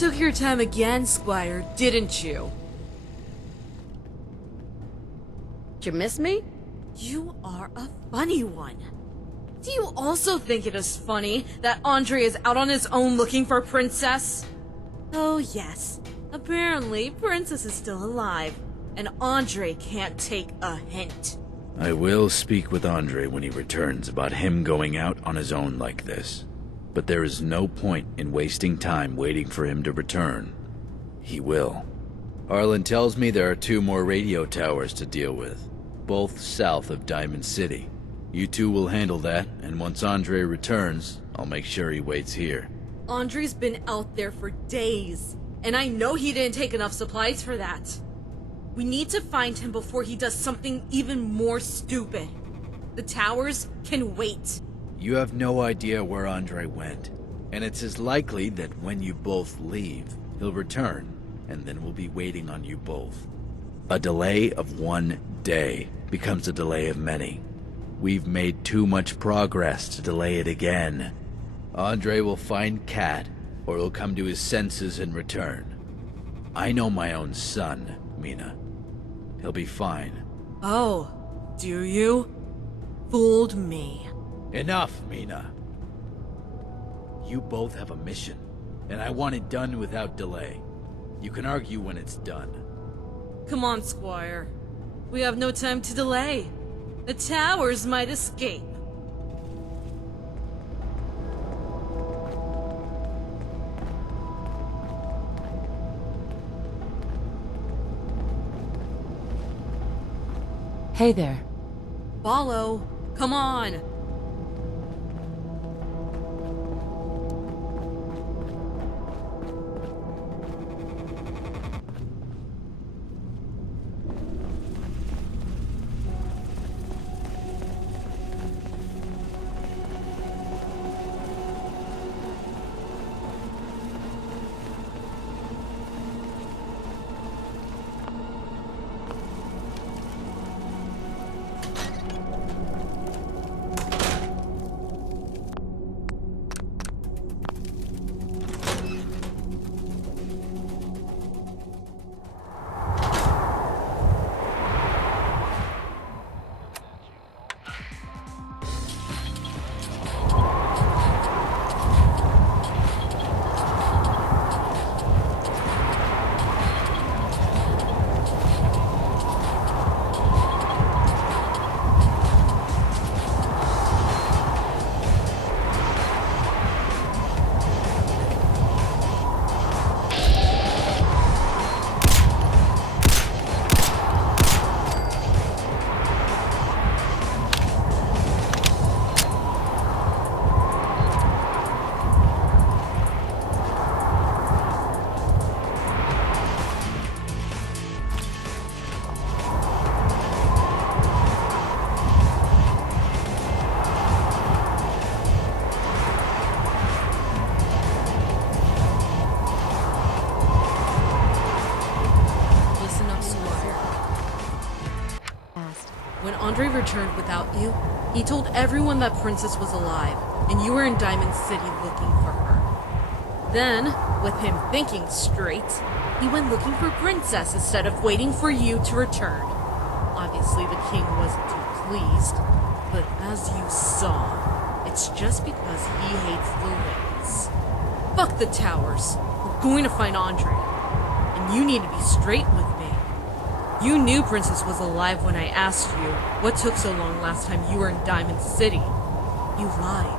Took your time again, Squire, didn't you? Did you miss me? You are a funny one. Do you also think it is funny that Andre is out on his own looking for Princess? Oh yes, apparently Princess is still alive, and Andre can't take a hint. I will speak with Andre when he returns about him going out on his own like this. But there is no point in wasting time waiting for him to return. He will. Harlan tells me there are 2 more radio towers to deal with, both south of Diamond City. You two will handle that, and once Andre returns, I'll make sure he waits here. Andre's been out there for days, and I know he didn't take enough supplies for that. We need to find him before he does something even more stupid. The towers can wait. You have no idea where Andre went, and it's as likely that when you both leave, he'll return, and then we'll be waiting on you both. A delay of 1 day becomes a delay of many. We've made too much progress to delay it again. Andre will find Kat, or he'll come to his senses and return. I know my own son, Mina. He'll be fine. Oh, do you? Fooled me. Enough, Mina. You both have a mission, and I want it done without delay. You can argue when it's done. Come on, Squire. We have no time to delay. The towers might escape. Hey there. Follow. Come on. When Andre returned without you, he told everyone that Princess was alive, and you were in Diamond City looking for her. Then, with him thinking straight, he went looking for Princess instead of waiting for you to return. Obviously, the king wasn't too pleased, but as you saw, it's just because he hates the ladies. Fuck the towers. We're going to find Andre. And you need to be straight with me. You knew Princess was alive when I asked you what took so long last time you were in Diamond City. You lied.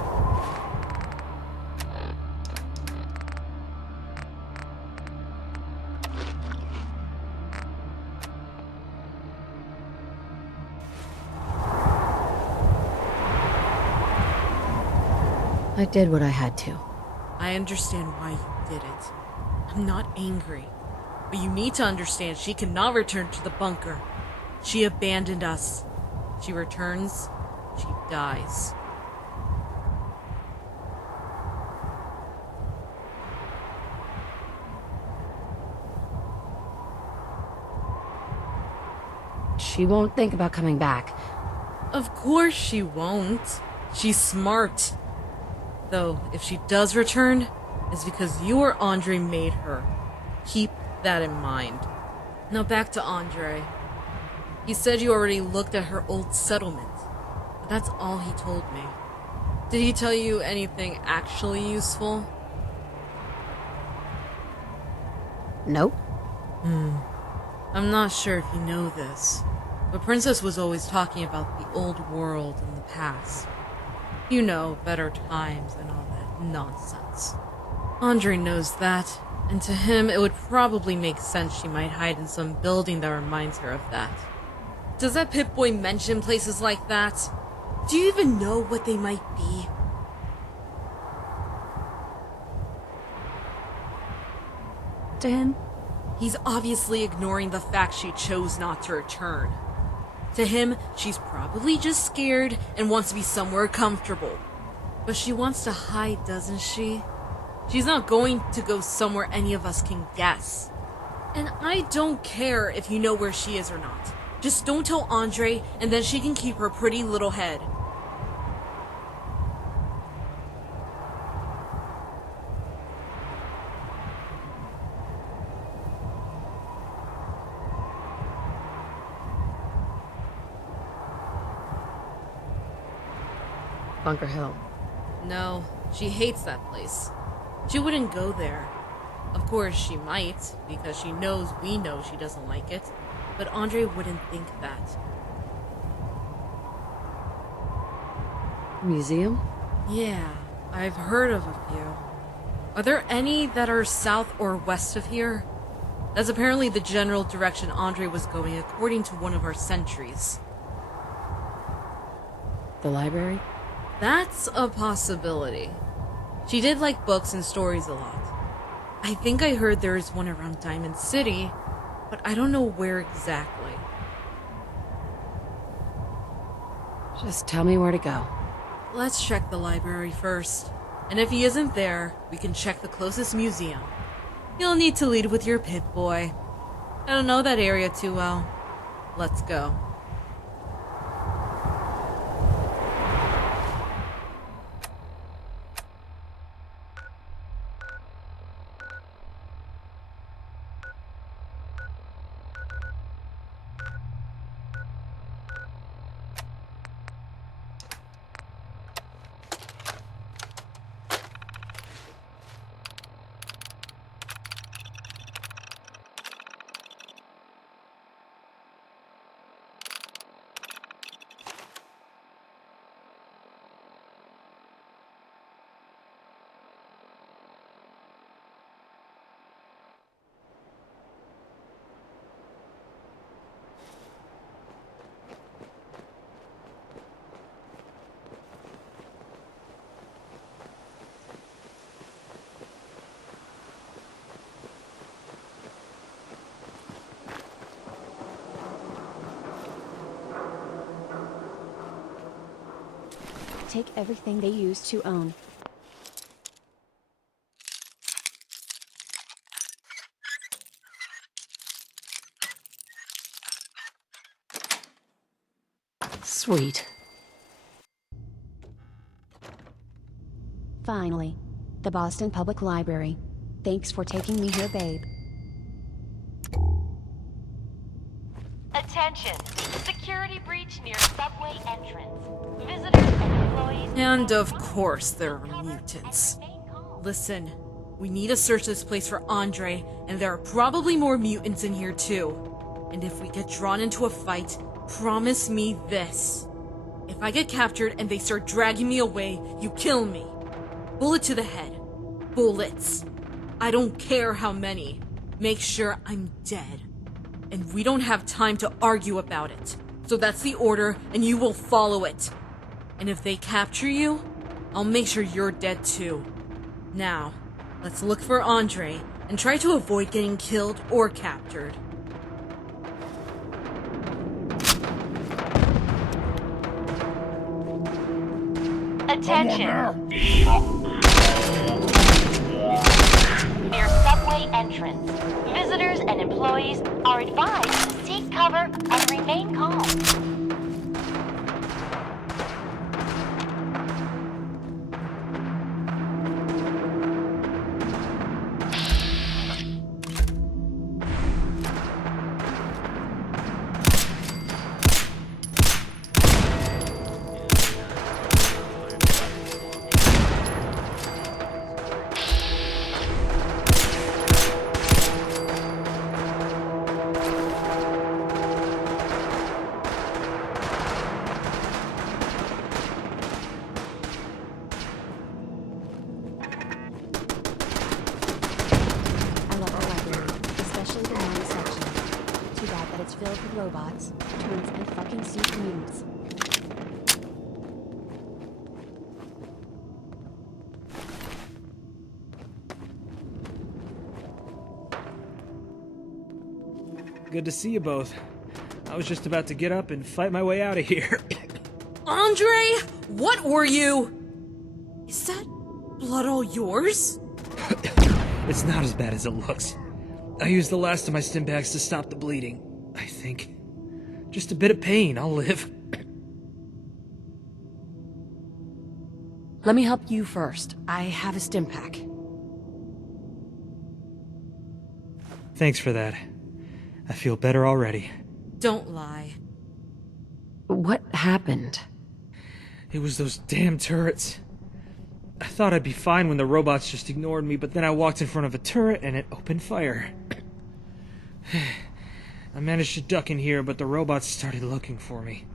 I did what I had to. I understand why you did it. I'm not angry. But you need to understand she cannot return to the bunker. She abandoned us. She returns, she dies. She won't think about coming back. Of course she won't. She's smart. Though, if she does return, is because you or Andre made her. Keep that in mind. Now back to Andre. He said you already looked at her old settlement, but that's all he told me. Did he tell you anything actually useful? Nope. I'm not sure if you know this, but Princess was always talking about the old world and the past. You know, better times and all that nonsense. Andre knows that, and to him it would probably make sense she might hide in some building that reminds her of that. Does that Pip-Boy mention places like that? Do you even know what they might be? To him? He's obviously ignoring the fact she chose not to return. To him, she's probably just scared and wants to be somewhere comfortable. But she wants to hide, doesn't she? She's not going to go somewhere any of us can guess. And I don't care if you know where she is or not. Just don't tell Andre, and then she can keep her pretty little head. Bunker Hill. No, she hates that place. She wouldn't go there. Of course, she might, because she knows we know she doesn't like it. But Andre wouldn't think that. Museum? Yeah, I've heard of a few. Are there any that are south or west of here? That's apparently the general direction Andre was going according to one of our sentries. The library? That's a possibility. She did like books and stories a lot. I think I heard there is one around Diamond City, but I don't know where exactly. Just tell me where to go. Let's check the library first. And if he isn't there, we can check the closest museum. You'll need to lead with your Pip-Boy. I don't know that area too well. Let's go. Take everything they used to own. Sweet. Finally, the Boston Public Library. Thanks for taking me here, babe. Attention! Security breach near subway entrance. Visitors and employees... And of course there are mutants. Listen, we need to search this place for Andre, and there are probably more mutants in here too. And if we get drawn into a fight, promise me this. If I get captured and they start dragging me away, you kill me. Bullet to the head. Bullets. I don't care how many. Make sure I'm dead. And we don't have time to argue about it. So that's the order, and you will follow it. And if they capture you, I'll make sure you're dead too. Now, let's look for Andre and try to avoid getting killed or captured. Attention! Near subway entrance. Visitors and employees are advised to seek cover and remain calm. Twins and fucking super mutants. Good to see you both. I was just about to get up and fight my way out of here. Andre, what were you? Is that blood all yours? It's not as bad as it looks. I used the last of my stim packs to stop the bleeding, I think. Just a bit of pain, I'll live. Let me help you first. I have a stim pack. Thanks for that. I feel better already. Don't lie. What happened? It was those damn turrets. I thought I'd be fine when the robots just ignored me, but then I walked in front of a turret and it opened fire. I managed to duck in here, but the robots started looking for me.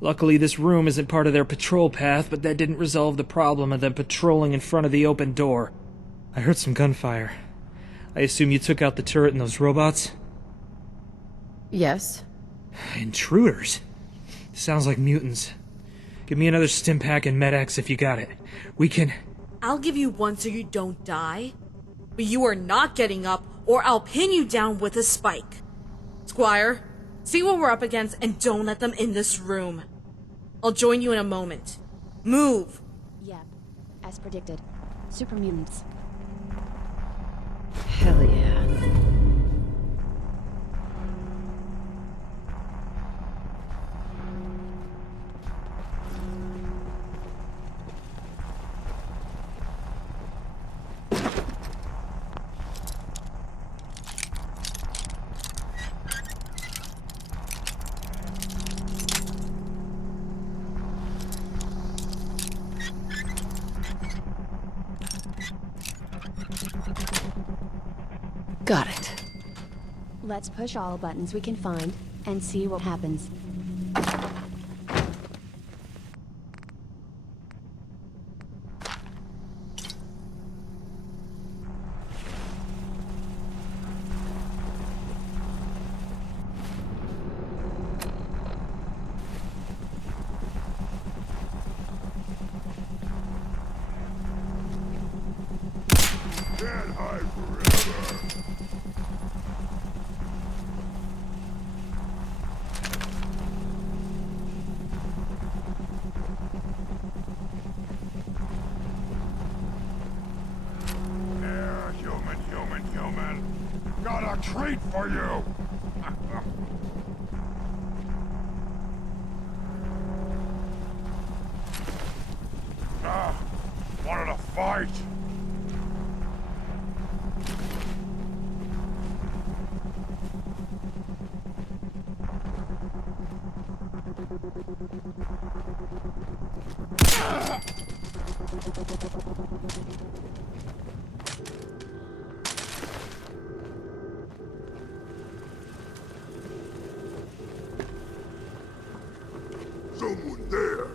Luckily, this room isn't part of their patrol path, but that didn't resolve the problem of them patrolling in front of the open door. I heard some gunfire. I assume you took out the turret and those robots? Yes. Intruders? Sounds like mutants. Give me another stim pack and med-X if you got it. We can... I'll give you one so you don't die. But you are not getting up, or I'll pin you down with a spike. Squire, see what we're up against and don't let them in this room. I'll join you in a moment. Move! Yeah, as predicted. Super mutants. Hell yeah. Got it. Let's push all buttons we can find and see what happens. Can't hide forever. There, human. Got a treat for you. Wanted to fight. Someone there.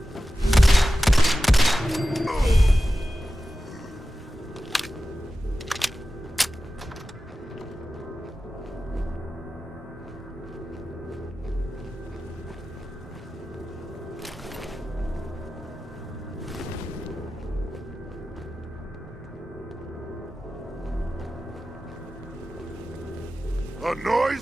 A noise?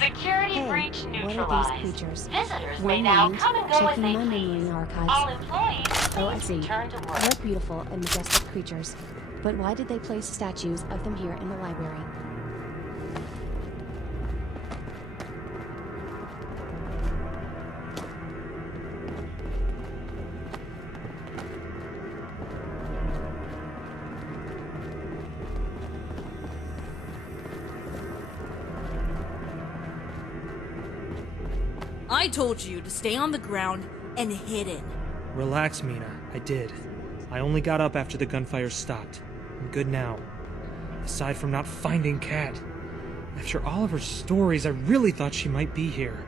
Security Hey, breach what are these neutralized. creatures? Visitors may One now moment, come and go as checking they my please. memory archives. All employees, Oh, I please see. return to work. They're beautiful and majestic creatures. But why did they place statues of them here in the library? I told you to stay on the ground and hidden. Relax, Mina. I did. I only got up after the gunfire stopped. I'm good now. Aside from not finding Kat. After all of her stories, I really thought she might be here.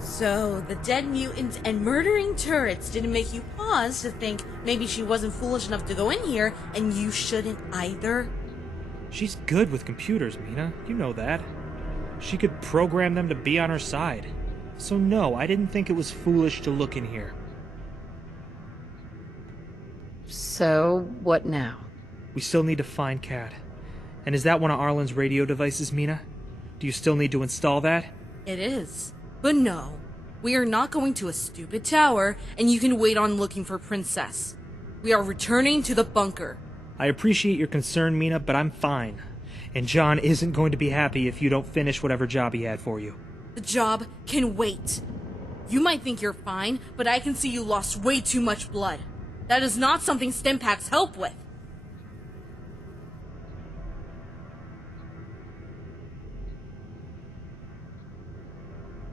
So, the dead mutants and murdering turrets didn't make you pause to think maybe she wasn't foolish enough to go in here, and you shouldn't either? She's good with computers, Mina. You know that. She could program them to be on her side. So no, I didn't think it was foolish to look in here. So, what now? We still need to find Kat. And is that one of Arlen's radio devices, Mina? Do you still need to install that? It is. But no, we are not going to a stupid tower, and you can wait on looking for Princess. We are returning to the bunker. I appreciate your concern, Mina, but I'm fine. And John isn't going to be happy if you don't finish whatever job he had for you. The job can wait. You might think you're fine, but I can see you lost way too much blood. That is not something Stimpaks help with.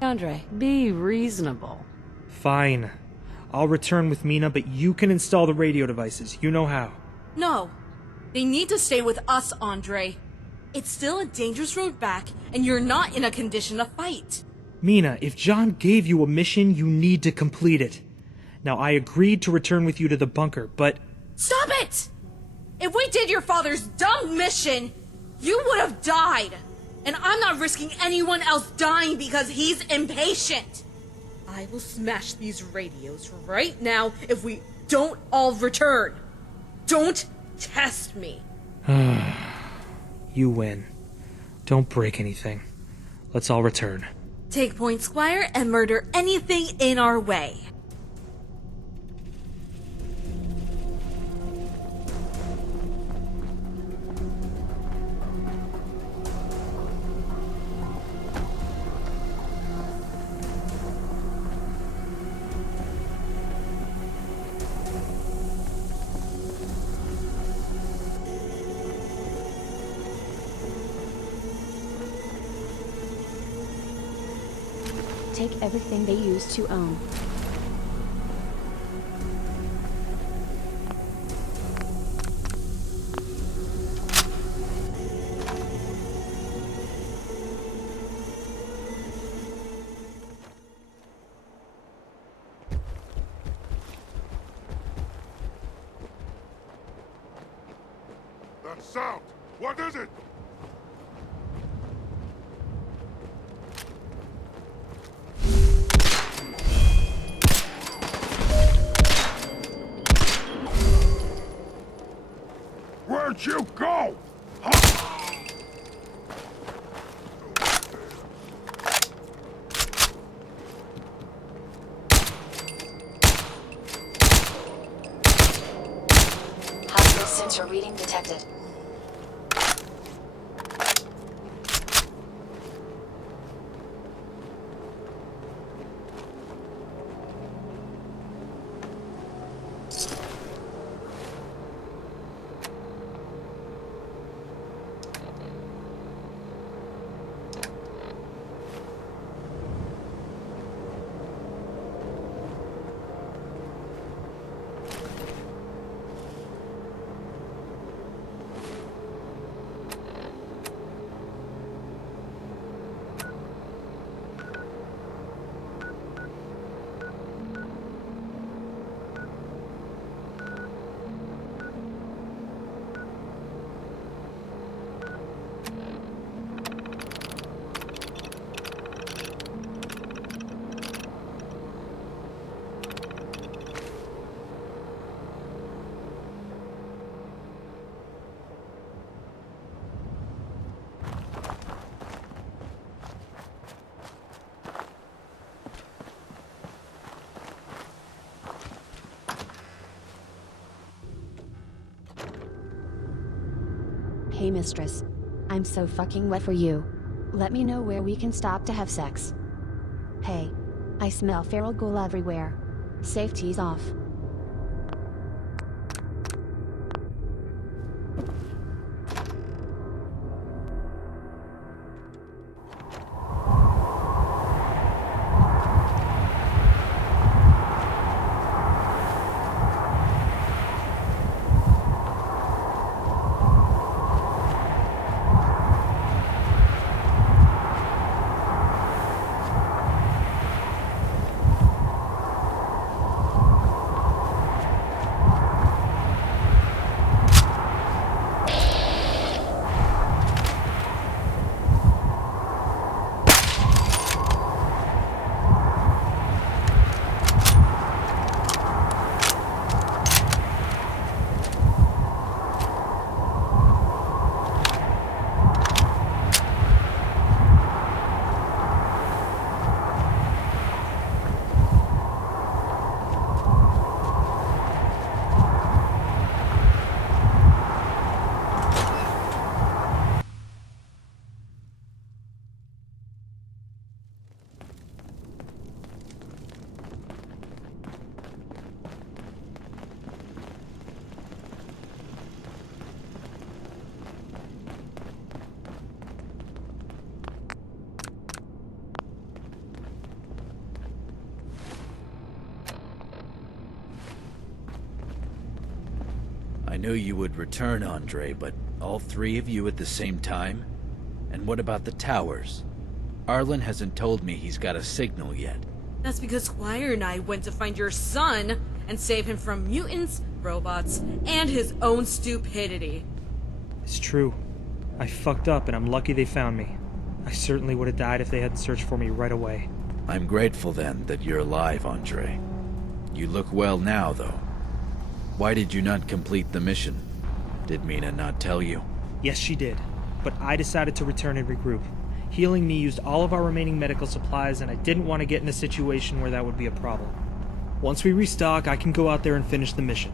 Andre, be reasonable. Fine. I'll return with Mina, but you can install the radio devices. You know how. No. They need to stay with us, Andre. It's still a dangerous road back, and you're not in a condition to fight. Mina, if John gave you a mission, you need to complete it. Now, I agreed to return with you to the bunker, but... Stop it! If we did your father's dumb mission, you would have died. And I'm not risking anyone else dying because he's impatient. I will smash these radios right now if we don't all return. Don't test me. You win. Don't break anything. Let's all return. Take point, Squire, and murder anything in our way. Take everything they used to own. That sound! What is it? Where'd you go? Hostile sensor reading detected. Hey mistress. I'm so fucking wet for you. Let me know where we can stop to have sex. Hey. I smell feral ghoul everywhere. Safety's off. I knew you would return, Andre, but all three of you at the same time? And what about the towers? Arlen hasn't told me he's got a signal yet. That's because Squire and I went to find your son and save him from mutants, robots, and his own stupidity. It's true. I fucked up and I'm lucky they found me. I certainly would have died if they hadn't searched for me right away. I'm grateful then that you're alive, Andre. You look well now, though. Why did you not complete the mission? Did Mina not tell you? Yes, she did. But I decided to return and regroup. Healing Me used all of our remaining medical supplies, and I didn't want to get in a situation where that would be a problem. Once we restock, I can go out there and finish the mission.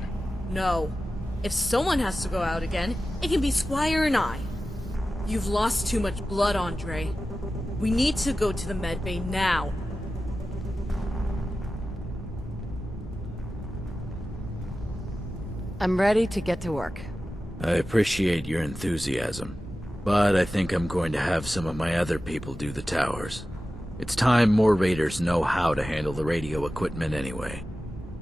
No. If someone has to go out again, it can be Squire and I. You've lost too much blood, Andre. We need to go to the medbay now. I'm ready to get to work. I appreciate your enthusiasm, but I think I'm going to have some of my other people do the towers. It's time more raiders know how to handle the radio equipment anyway.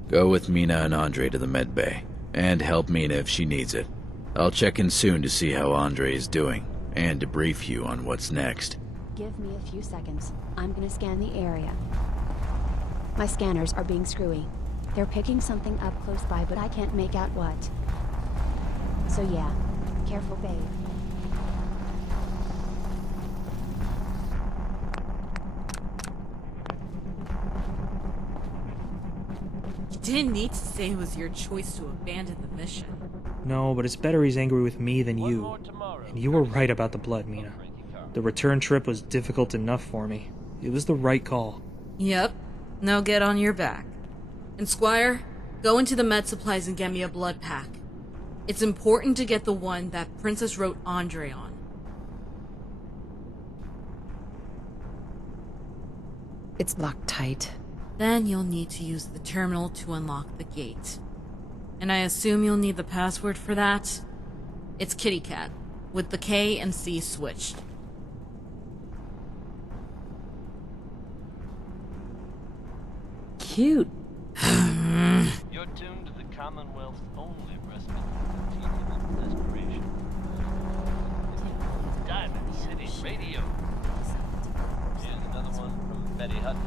Go with Mina and Andre to the medbay, and help Mina if she needs it. I'll check in soon to see how Andre is doing, and to brief you on what's next. Give me a few seconds. I'm gonna scan the area. My scanners are being screwy. They're picking something up close by, but I can't make out what. So yeah, careful, babe. You didn't need to say it was your choice to abandon the mission. No, but it's better he's angry with me than you. And you were right about the blood, Mina. The return trip was difficult enough for me. It was the right call. Yep. Now get on your back. And Squire, go into the med supplies and get me a blood pack. It's important to get the one that Princess wrote Andre on. It's locked tight. Then you'll need to use the terminal to unlock the gate. And I assume you'll need the password for that? It's Kitty Cat, with the K and C switched. Cute. You're tuned to the Commonwealth's only respite from continual desperation. Diamond City Radio. Here's another one from Betty Hutton.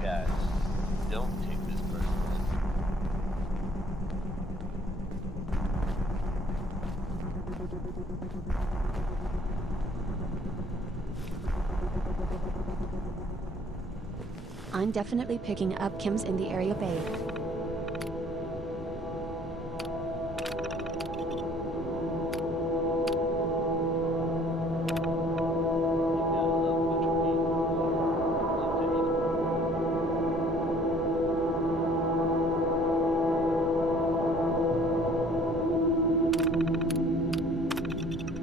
Guys, don't take this personally. I'm definitely picking up chems in the area, babe.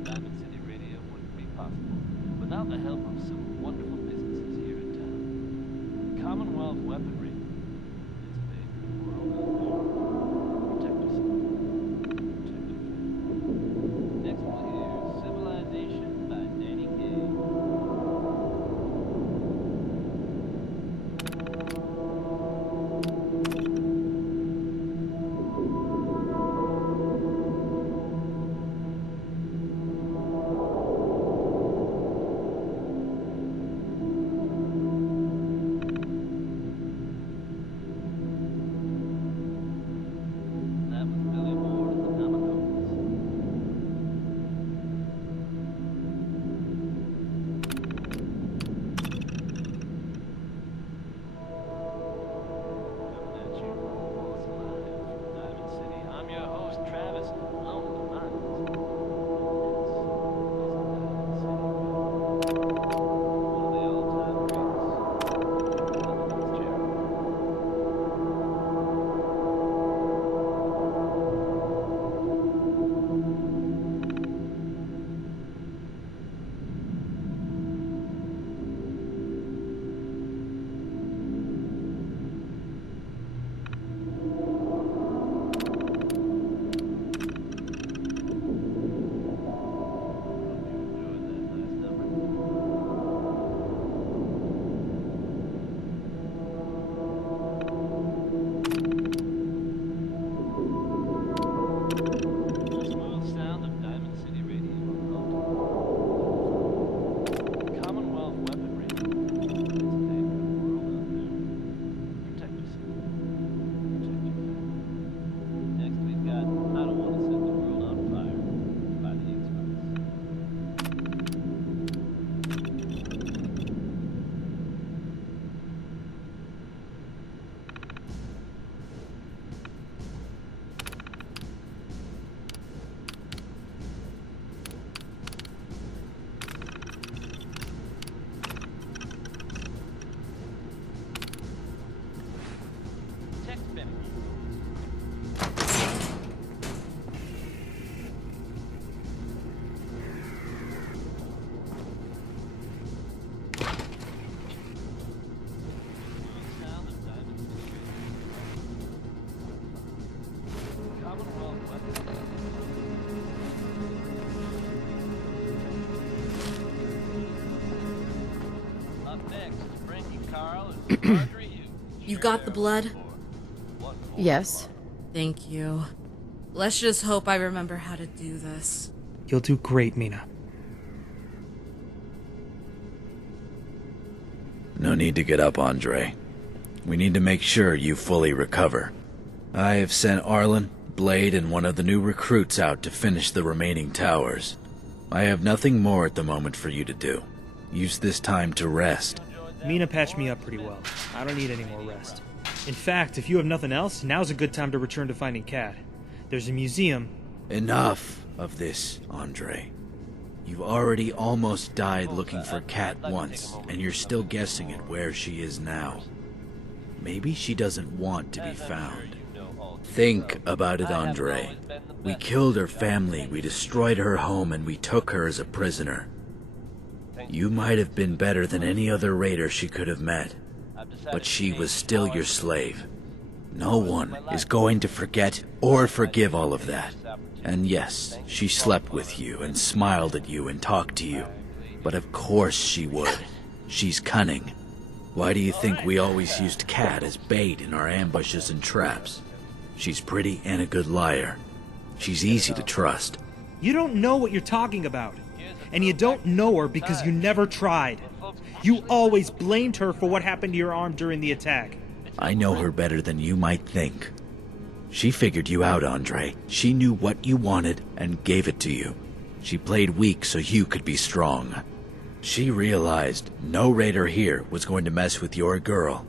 Diamond City Radio wouldn't be possible without the help of some wonderful businesses here in town. Commonwealth Weaponry. It's big. You got the blood? Yes. Thank you. Let's just hope I remember how to do this. You'll do great, Mina. No need to get up, Andre. We need to make sure you fully recover. I have sent Arlen, Blade, and one of the new recruits out to finish the remaining towers. I have nothing more at the moment for you to do. Use this time to rest. Mina patched me up pretty well. I don't need any more rest. In fact, if you have nothing else, now's a good time to return to finding Kat. There's a museum. Enough of this, Andre. You've already almost died looking for Kat once, and you're still guessing at where she is now. Maybe she doesn't want to be found. Think about it, Andre. We killed her family, we destroyed her home, and we took her as a prisoner. You might have been better than any other raider she could have met, but she was still your slave. No one is going to forget or forgive all of that. And yes, she slept with you and smiled at you and talked to you. But of course she would. She's cunning. Why do you think we always used Kat as bait in our ambushes and traps? She's pretty and a good liar. She's easy to trust. You don't know what you're talking about. And you don't know her because you never tried. You always blamed her for what happened to your arm during the attack. I know her better than you might think. She figured you out, Andre. She knew what you wanted and gave it to you. She played weak so you could be strong. She realized no raider here was going to mess with your girl.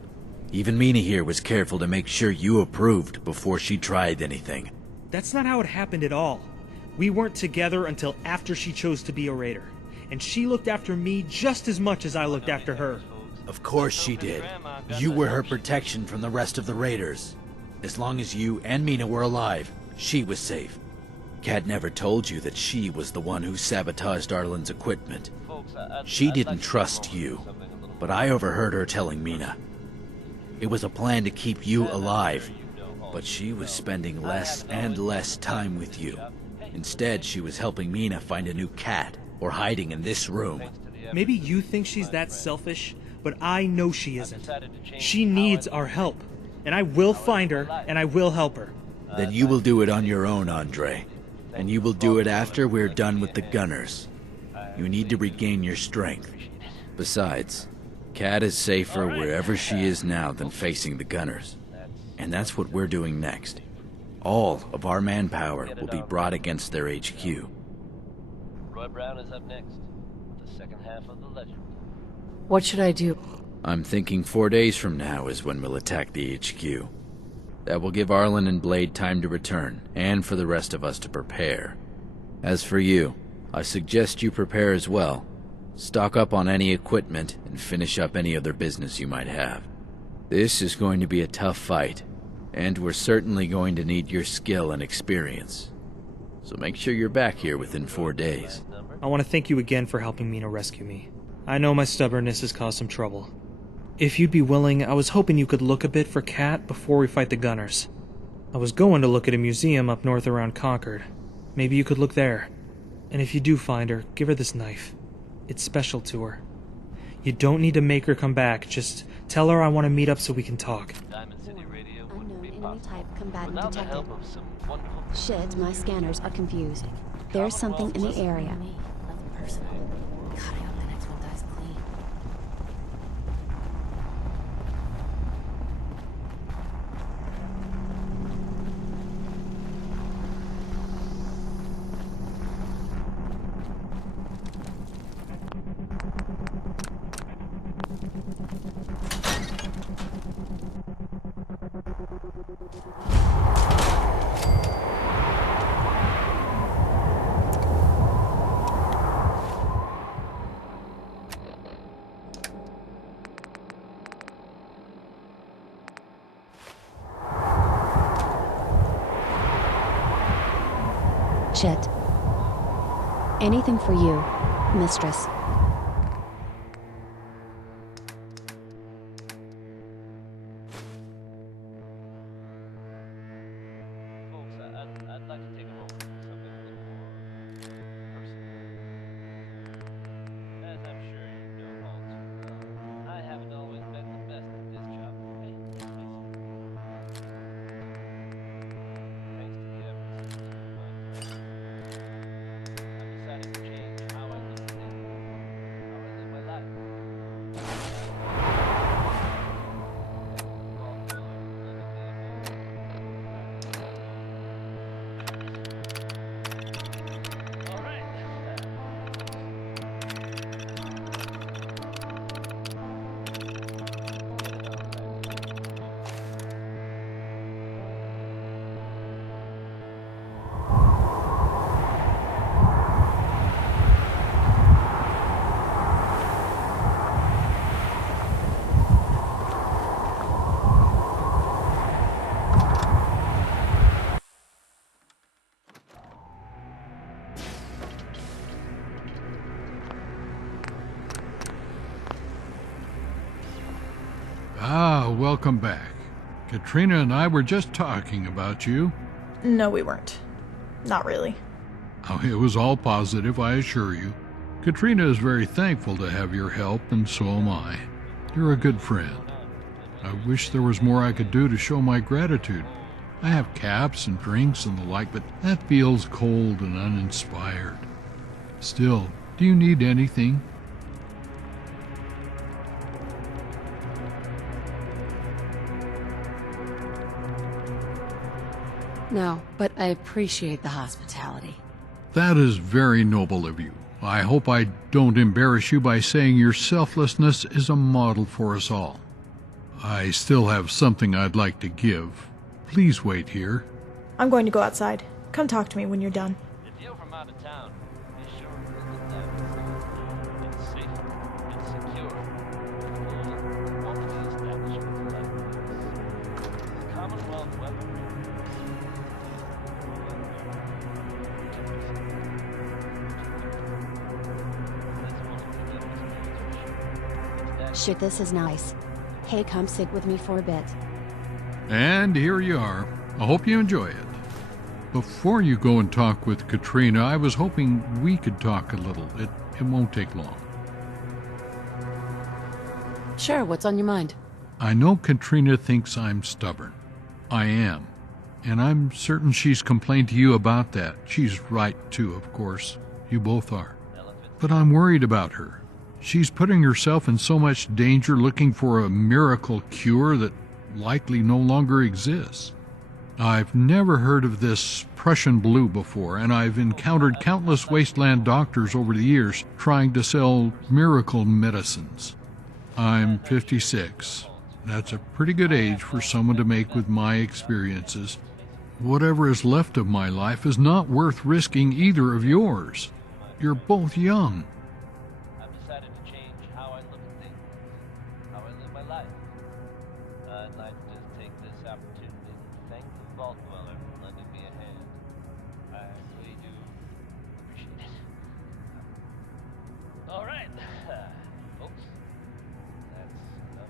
Even Mina here was careful to make sure you approved before she tried anything. That's not how it happened at all. We weren't together until after she chose to be a raider. And she looked after me just as much as I looked after her. Of course she did. You were her protection from the rest of the raiders. As long as you and Mina were alive, she was safe. Kat never told you that she was the one who sabotaged Arlen's equipment. She didn't trust you, but I overheard her telling Mina. It was a plan to keep you alive, but she was spending less and less time with you. Instead, she was helping Mina find a new Kat, or hiding in this room. Maybe you think she's that selfish, but I know she isn't. She needs our help, and I will find her, and I will help her. Then you will do it on your own, Andre. And you will do it after we're done with the gunners. You need to regain your strength. Besides, Kat is safer wherever she is now than facing the gunners. And that's what we're doing next. All of our manpower will be brought against their HQ. Roy Brown is up next with the second half of the legend. What should I do? I'm thinking 4 days from now is when we'll attack the HQ. That will give Arlen and Blade time to return, and for the rest of us to prepare. As for you, I suggest you prepare as well. Stock up on any equipment and finish up any other business you might have. This is going to be a tough fight, and we're certainly going to need your skill and experience. So make sure you're back here within 4 days. I want to thank you again for helping Mina rescue me. I know my stubbornness has caused some trouble. If you'd be willing, I was hoping you could look a bit for Kat before we fight the gunners. I was going to look at a museum up north around Concord. Maybe you could look there. And if you do find her, give her this knife. It's special to her. You don't need to make her come back, just tell her I want to meet up so we can talk. Diamond City Radio wouldn't Unknown be enemy possible type combatant without the detected. help of some wonderful... Shit, my scanners are confused. There's something in the area. Nothing personal. God, I hope the next one dies clean. Shit. Anything for you, mistress. Folks, I'd like to take a moment for something a little more personal. As I'm sure you know all too well, I haven't always been the best at this job. welcome back. Katrina and I were just talking about you. No, we weren't. Not really. Oh, it was all positive, I assure you. Katrina is very thankful to have your help, and so am I. You're a good friend. I wish there was more I could do to show my gratitude. I have caps and drinks and the like, but that feels cold and uninspired. Still, do you need anything? No, but I appreciate the hospitality. That is very noble of you. I hope I don't embarrass you by saying your selflessness is a model for us all. I still have something I'd like to give. Please wait here. I'm going to go outside. Come talk to me when you're done. If you're from out of town, be sure to visit that. It's safe and secure. All of the establishments like this. Commonwealth weapons. Shit, this is nice. Hey, come sit with me for a bit. And here you are. I hope you enjoy it. Before you go and talk with Katrina, I was hoping we could talk a little. It won't take long. Sure, what's on your mind? I know Katrina thinks I'm stubborn. I am. And I'm certain she's complained to you about that. She's right, too, of course. You both are. But I'm worried about her. She's putting herself in so much danger looking for a miracle cure that likely no longer exists. I've never heard of this Prussian blue before, and I've encountered countless wasteland doctors over the years trying to sell miracle medicines. I'm 56. That's a pretty good age for someone to make with my experiences. Whatever is left of my life is not worth risking either of yours. You're both young. I've decided to change how I look at things, how I live my life. I'd like to just take this opportunity to thank the Vault Dweller for lending me a hand. I really do appreciate it. All right, folks. That's enough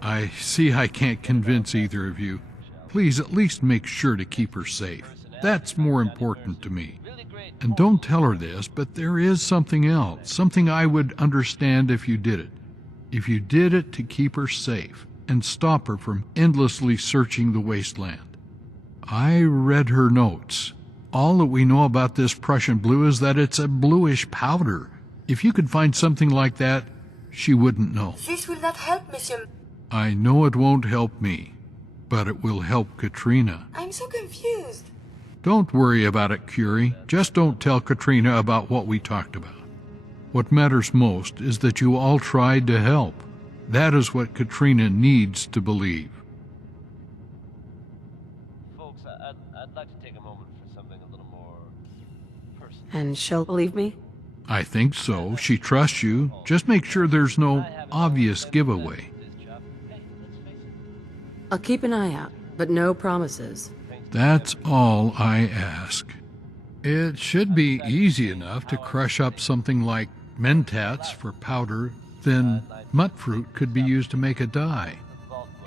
said. I see I can't convince either of you. Please at least make sure to keep her safe. That's more important to me. And don't tell her this, but there is something else, something I would understand if you did it. If you did it to keep her safe and stop her from endlessly searching the wasteland. I read her notes. All that we know about this Prussian blue is that it's a bluish powder. If you could find something like that, she wouldn't know. This will not help, monsieur. I know it won't help me, but it will help Katrina. I'm so confused. Don't worry about it, Curie. Just don't tell Katrina about what we talked about. What matters most is that you all tried to help. That is what Katrina needs to believe. Folks, I'd like to take a moment for something a little more personal. And she'll believe me? I think so. She trusts you. Just make sure there's no obvious giveaway. I'll keep an eye out, but no promises. That's all I ask. It should be easy enough to crush up something like mentats for powder, then mutfruit could be used to make a dye.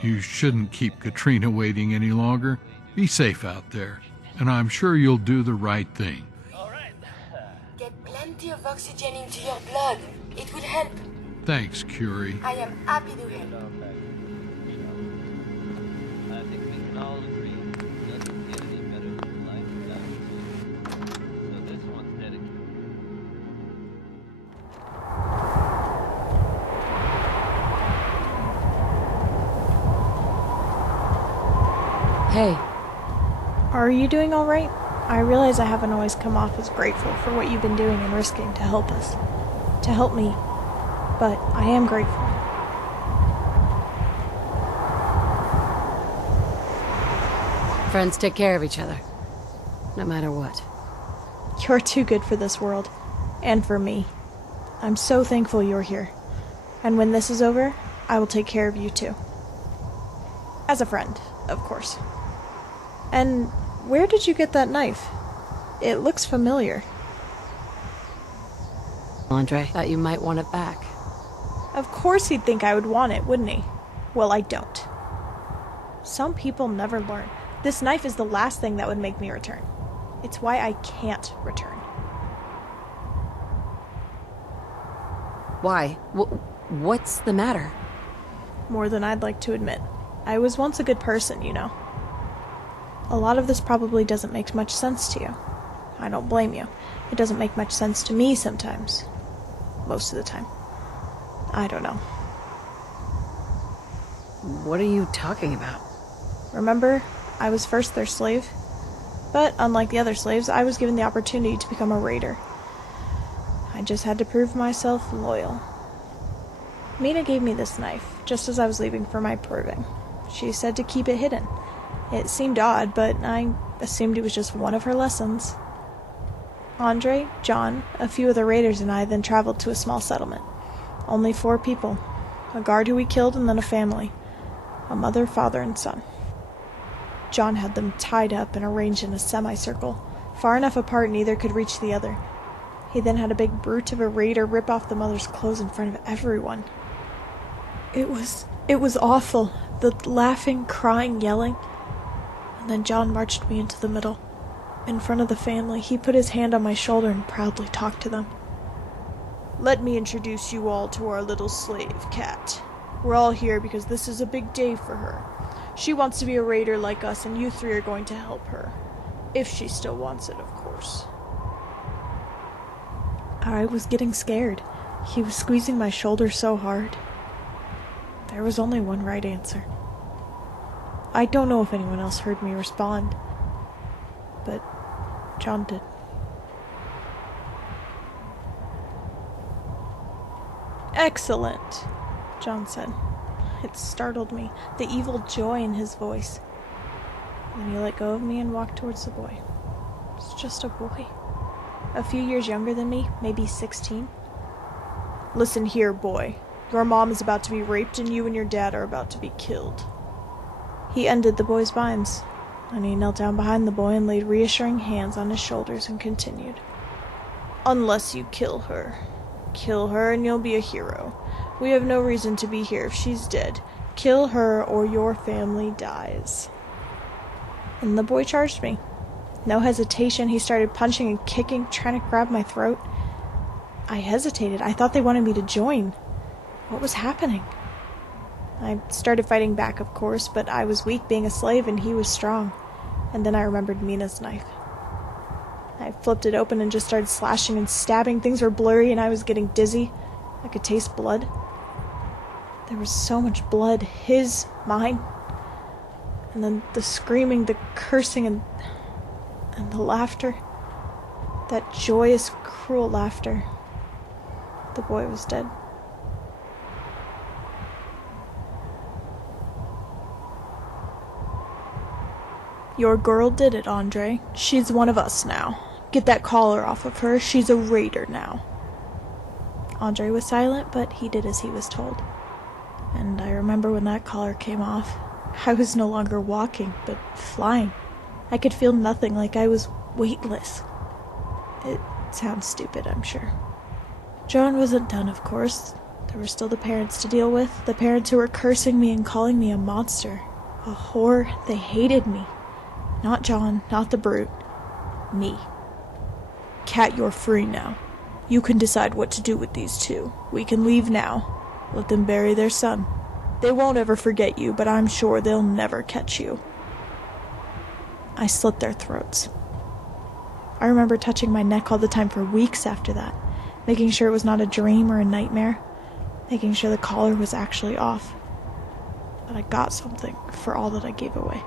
You shouldn't keep Katrina waiting any longer. Be safe out there, and I'm sure you'll do the right thing. Get plenty of oxygen into your blood. It will help. Thanks, Curie. I am happy to help. I think we can all agree it doesn't get any better than life without you. So this one's dedicated. Hey, Are you doing all right? I realize I haven't always come off as grateful for what you've been doing and risking to help us. To help me. But I am grateful. friends take care of each other. No matter what. You're too good for this world. And for me. I'm so thankful you're here. And when this is over, I will take care of you too. As a friend, of course. And where did you get that knife? It looks familiar. Andre, thought you might want it back. Of course he'd think I would want it, wouldn't he? Well, I don't. Some people never learn. This knife is the last thing that would make me return. It's why I can't return. Why? What's the matter? More than I'd like to admit. I was once a good person, you know. A lot of this probably doesn't make much sense to you. I don't blame you. It doesn't make much sense to me sometimes. Most of the time. I don't know. What are you talking about? Remember, I was first their slave? But unlike the other slaves, I was given the opportunity to become a raider. I just had to prove myself loyal. Mina gave me this knife, just as I was leaving for my proving. She said to keep it hidden. It seemed odd, but I assumed it was just one of her lessons. Andre, John, a few of the raiders and I then traveled to a small settlement. Only 4 people. A guard who we killed and then a family. A mother, father, and son. John had them tied up and arranged in a semicircle, far enough apart neither could reach the other. He then had a big brute of a raider rip off the mother's clothes in front of everyone. It was awful. The laughing, crying, yelling. And then John marched me into the middle. In front of the family, he put his hand on my shoulder and proudly talked to them. Let me introduce you all to our little slave, Cat. We're all here because this is a big day for her. She wants to be a raider like us, and you 3 are going to help her. If she still wants it, of course. I was getting scared. He was squeezing my shoulder so hard. There was only one right answer. I don't know if anyone else heard me respond, but John did. Excellent, John said. It startled me, the evil joy in his voice. Then he let go of me and walked towards the boy. It's just a boy. A few years younger than me, maybe 16. Listen here, boy. Your mom is about to be raped and you and your dad are about to be killed. He undid the boy's binds, and he knelt down behind the boy and laid reassuring hands on his shoulders and continued. Unless you kill her. Kill her and you'll be a hero. We have no reason to be here if she's dead. Kill her or your family dies. And the boy charged me. No hesitation, he started punching and kicking, trying to grab my throat. I hesitated. I thought they wanted me to join. What was happening? I started fighting back, of course, but I was weak being a slave and he was strong. And then I remembered Mina's knife. I flipped it open and just started slashing and stabbing. Things were blurry and I was getting dizzy. I could taste blood. There was so much blood. His, mine. And then the screaming, the cursing, and the laughter. That joyous, cruel laughter. The boy was dead. Your girl did it, Andre. She's one of us now. Get that collar off of her. She's a raider now. Andre was silent, but he did as he was told. And I remember when that collar came off. I was no longer walking, but flying. I could feel nothing, like I was weightless. It sounds stupid, I'm sure. John wasn't done, of course. There were still the parents to deal with, the parents who were cursing me and calling me a monster. A whore. They hated me. Not John, not the brute. Me. Cat, you're free now. You can decide what to do with these 2. We can leave now. Let them bury their son. They won't ever forget you, but I'm sure they'll never catch you. I slit their throats. I remember touching my neck all the time for weeks after that, making sure it was not a dream or a nightmare, making sure the collar was actually off. But I got something for all that I gave away.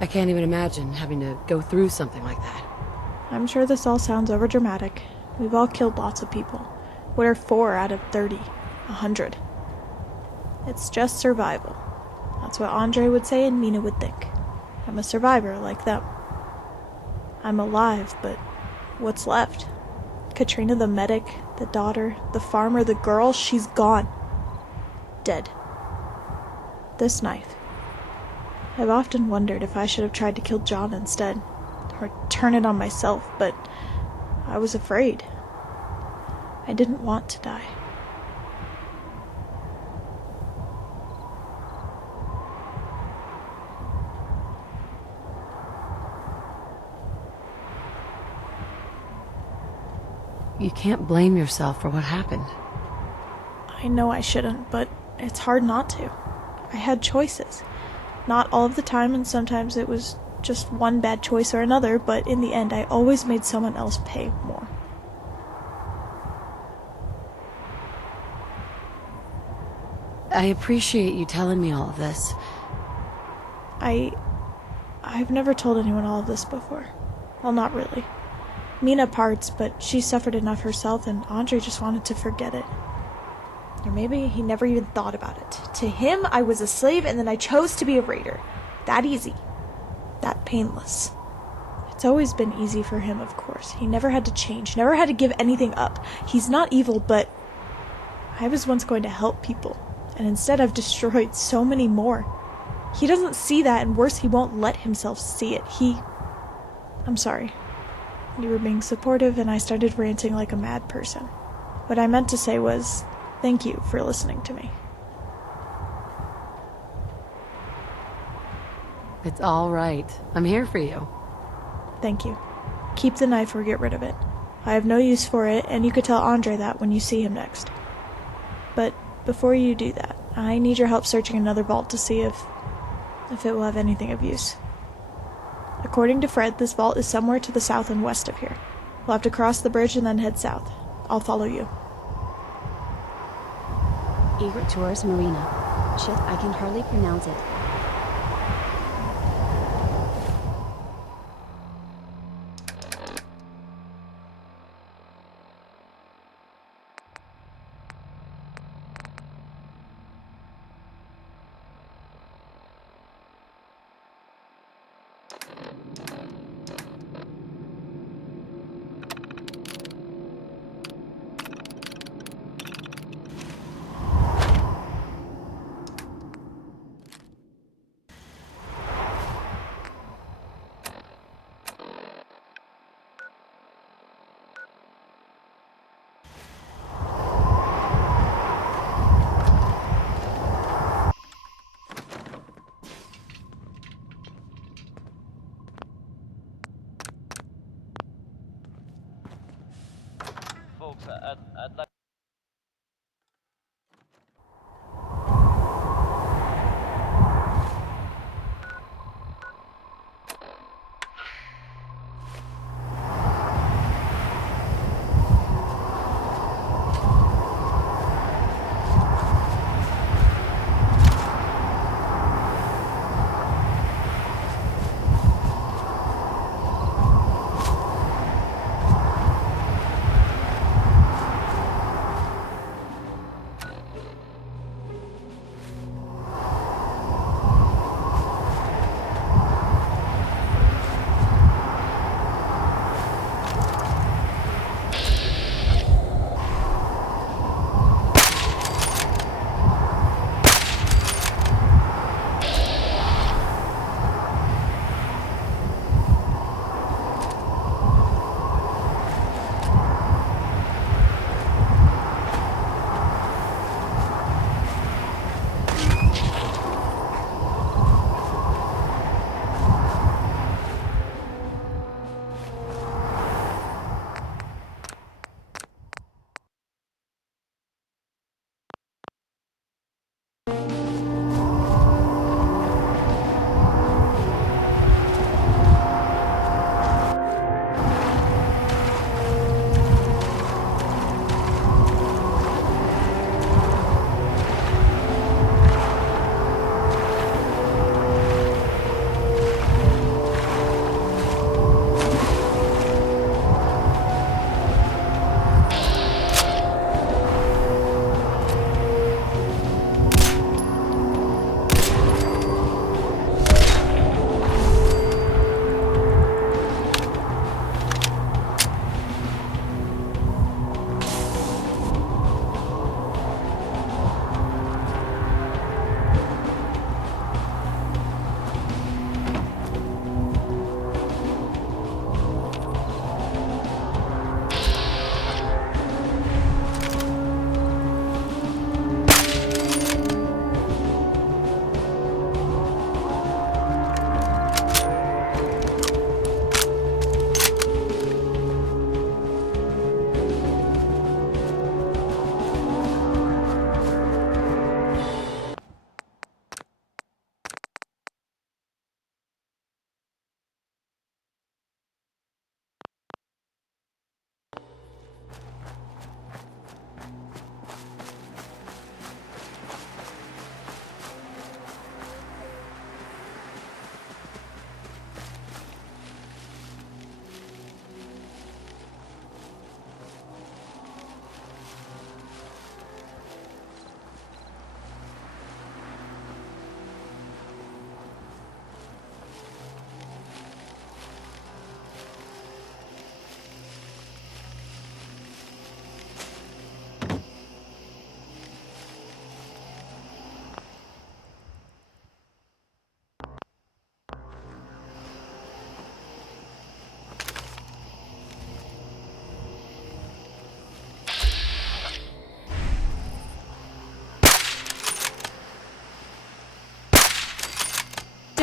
I can't even imagine having to go through something like that. I'm sure this all sounds overdramatic. We've all killed lots of people. What are 4 out of 30? 100. It's just survival. That's what Andre would say and Mina would think. I'm a survivor like them. I'm alive, but what's left? Katrina the medic, the daughter, the farmer, the girl, she's gone. Dead. This knife. I've often wondered if I should have tried to kill John instead, or turn it on myself, but I was afraid. I didn't want to die. You can't blame yourself for what happened. I know I shouldn't, but it's hard not to. I had choices. Not all of the time, and sometimes it was just one bad choice or another, but in the end, I always made someone else pay more. I appreciate you telling me all of this. I've never told anyone all of this before. Well, not really. Mina parts, but she suffered enough herself, and Andre just wanted to forget it. Or maybe he never even thought about it. To him, I was a slave, and then I chose to be a raider. That easy. That painless. It's always been easy for him, of course. He never had to change, never had to give anything up. He's not evil, but I was once going to help people, and instead I've destroyed so many more. He doesn't see that, and worse, he won't let himself see it. I'm sorry. You were being supportive, and I started ranting like a mad person. What I meant to say was, thank you for listening to me. It's all right. I'm here for you. Thank you. Keep the knife or get rid of it. I have no use for it, and you could tell Andre that when you see him next. But before you do that, I need your help searching another vault to see if it will have anything of use. According to Fred, this vault is somewhere to the south and west of here. We'll have to cross the bridge and then head south. I'll follow you. Egret Tours Marina. Shit, I can hardly pronounce it.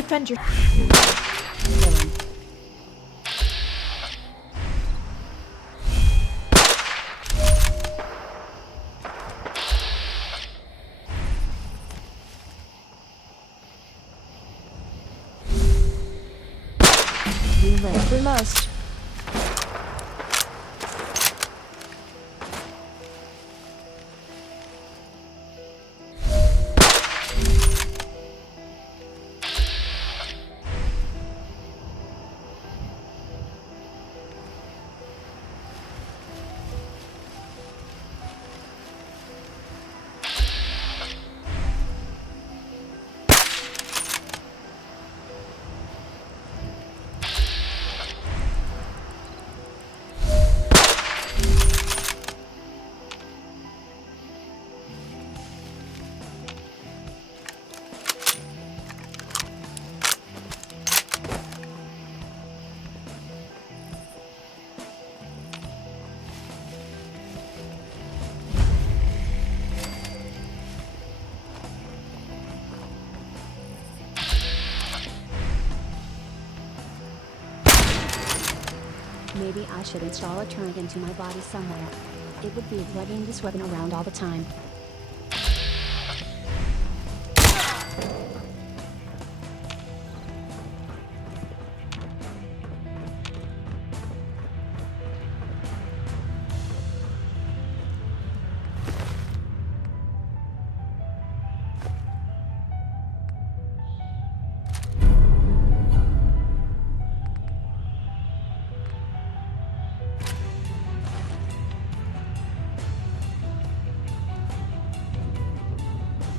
Defend your... Villain. We live. We must. Maybe I should install a turret into my body somewhere. It would be lugging this weapon around all the time.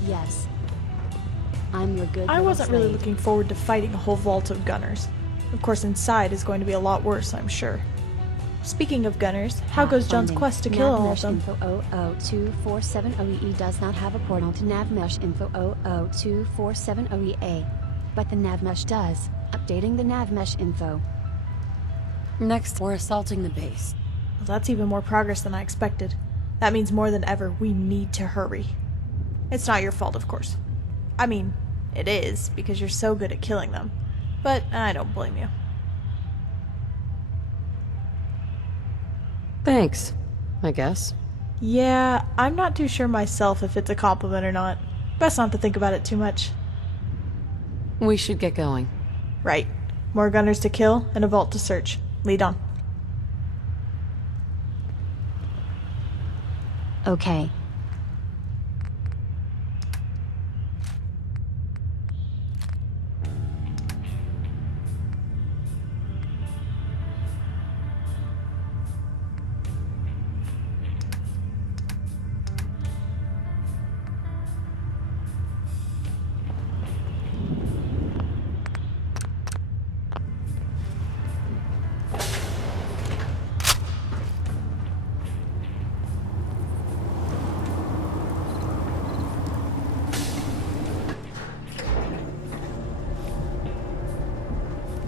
Yes. I'm your good I little wasn't really slave. looking forward to fighting a whole vault of gunners. Of course, inside is going to be a lot worse, I'm sure. Speaking of gunners, how goes John's Finding. quest to kill all of Navmesh them? info 00247OEE does not have a portal to Navmesh info 00247OEA. But the Navmesh does. Updating the Navmesh info. Next, we're assaulting the base. Well, that's even more progress than I expected. That means more than ever, we need to hurry. It's not your fault, of course. I mean, it is, because you're so good at killing them. But I don't blame you. Thanks, I guess. Yeah, I'm not too sure myself if it's a compliment or not. Best not to think about it too much. We should get going. Right. More gunners to kill and a vault to search. Lead on. Okay.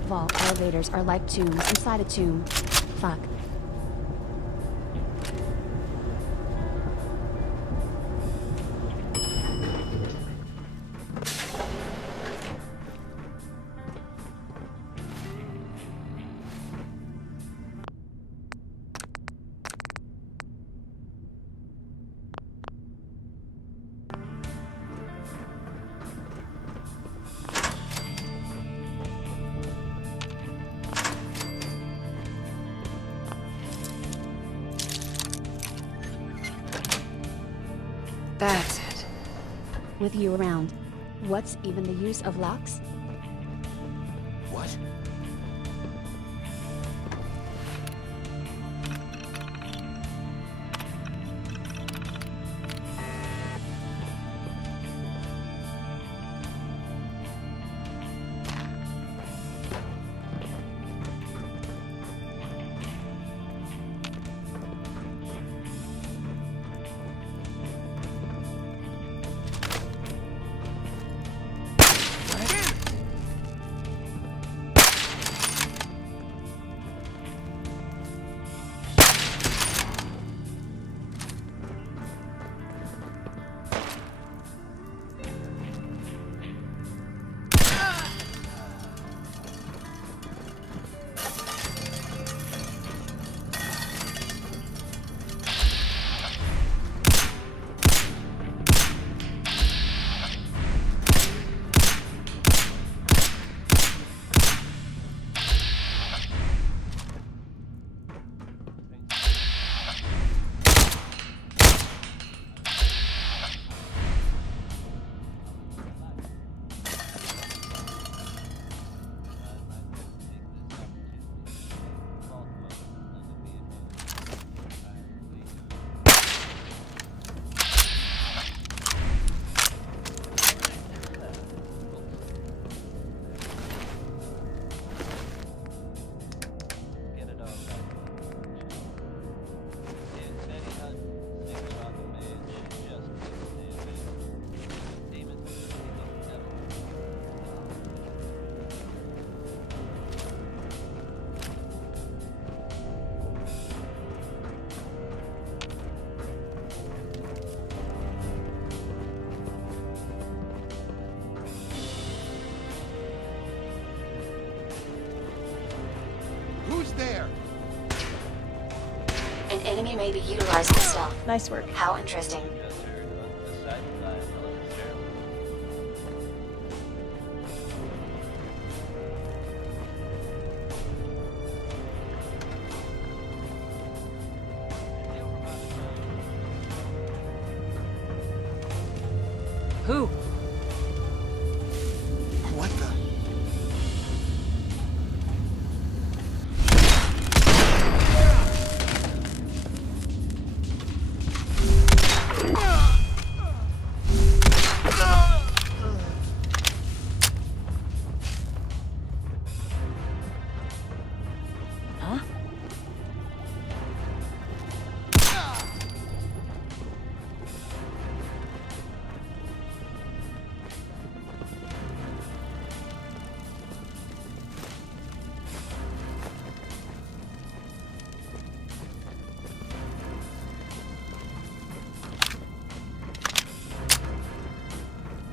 Vault elevators are like tombs inside a tomb. Fuck. That's it. With you around, what's even the use of locks? What? She may be utilizing stealth. Nice work. How interesting. Just heard undecided by militarily. Who? What the? Huh?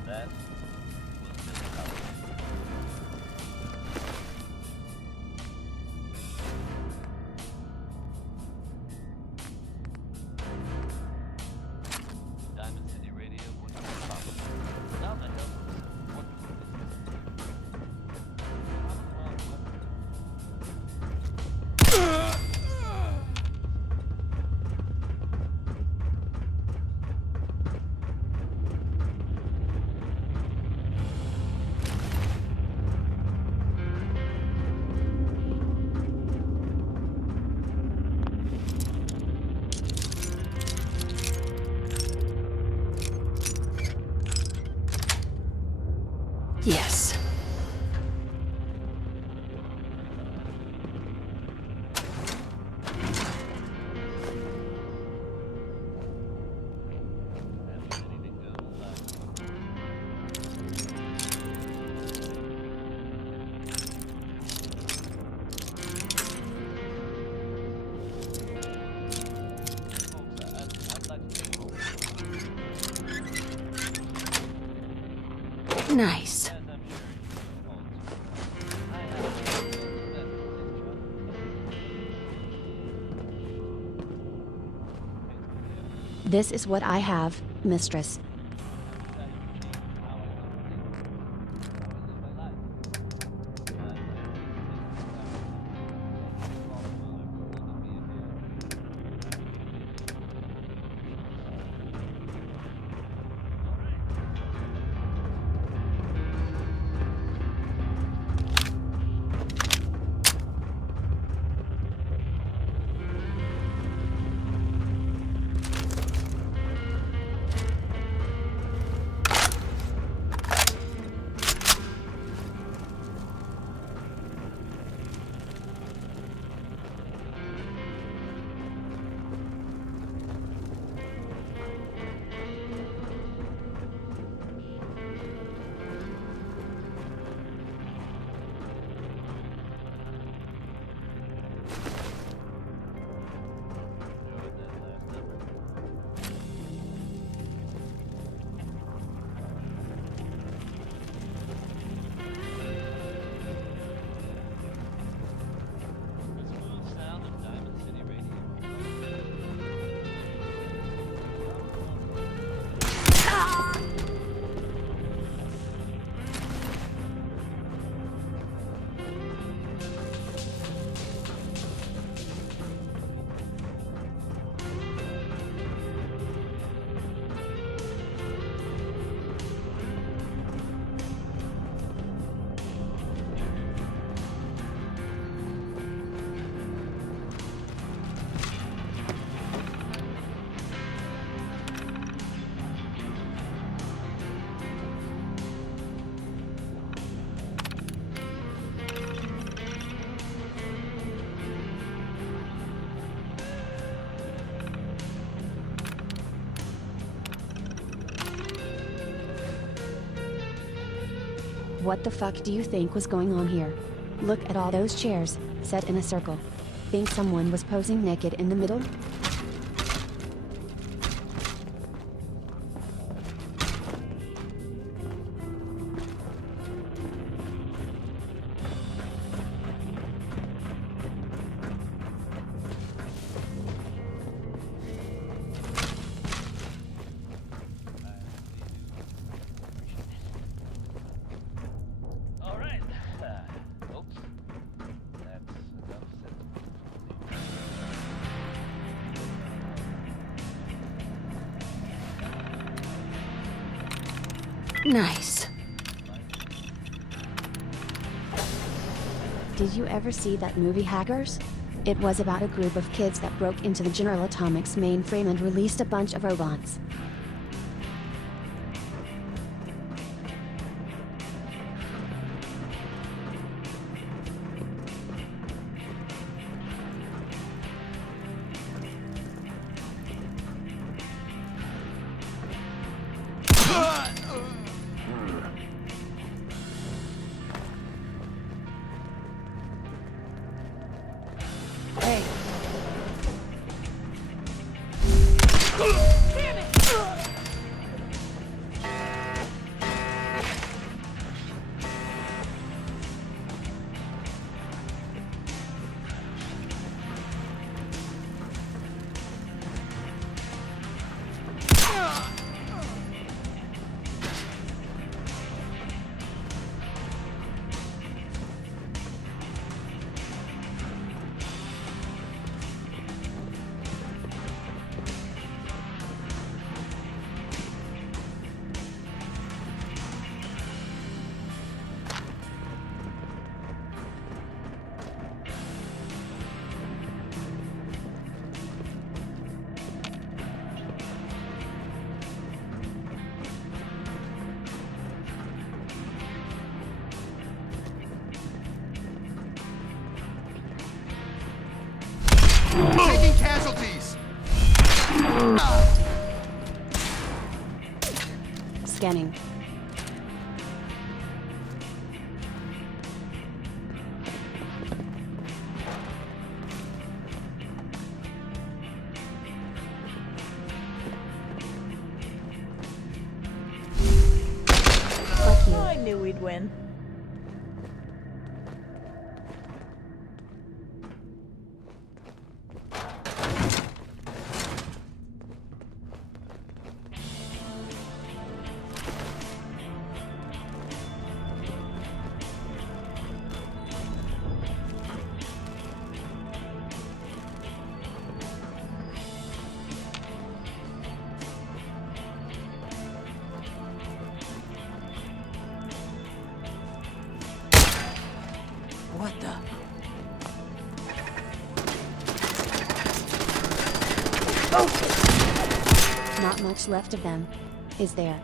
That was just how Diamond City Radio, what do you talk about? Without the help of some wonderful Yes. Nice. This is what I have, mistress. What the fuck do you think was going on here? Look at all those chairs, set in a circle. Think someone was posing naked in the middle? Nice. Did you ever see that movie Hackers? It was about a group of kids that broke into the General Atomics mainframe and released a bunch of robots. Hey. Taking casualties! Scanning. Fuck you. I knew we'd win. What the? Not much left of them, is there?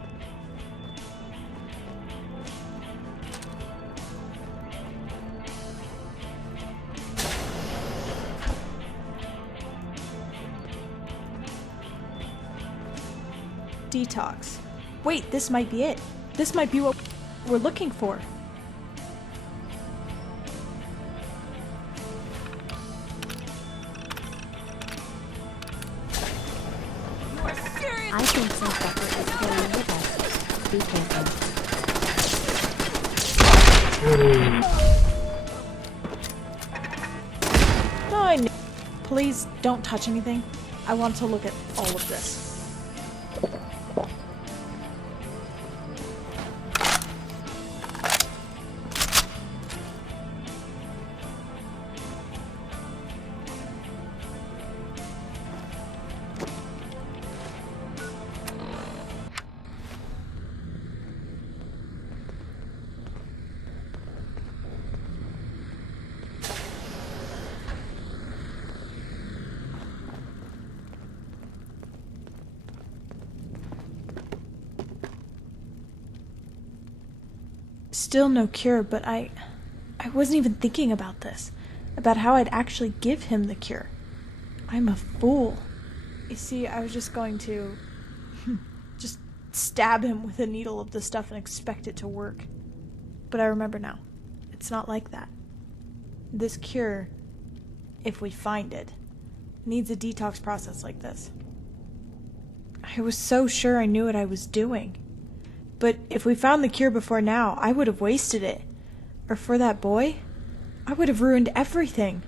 Detox. Wait, this might be it. This might be what we're looking for. I think some sucker is playing with us. Be careful. No, I knew. Please don't touch anything. I want to look at all of this. Still no cure, but I wasn't even thinking about this. About how I'd actually give him the cure. I'm a fool. You see, I was just going to just stab him with a needle of the stuff and expect it to work. But I remember now. It's not like that. This cure, if we find it, needs a detox process like this. I was so sure I knew what I was doing. But if we found the cure before now, I would have wasted it. Or for that boy, I would have ruined everything.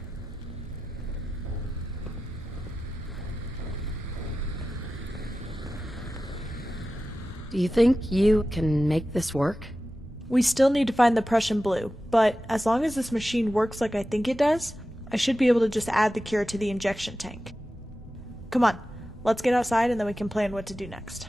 Do you think you can make this work? We still need to find the Prussian blue, but as long as this machine works like I think it does, I should be able to just add the cure to the injection tank. Come on, let's get outside and then we can plan what to do next.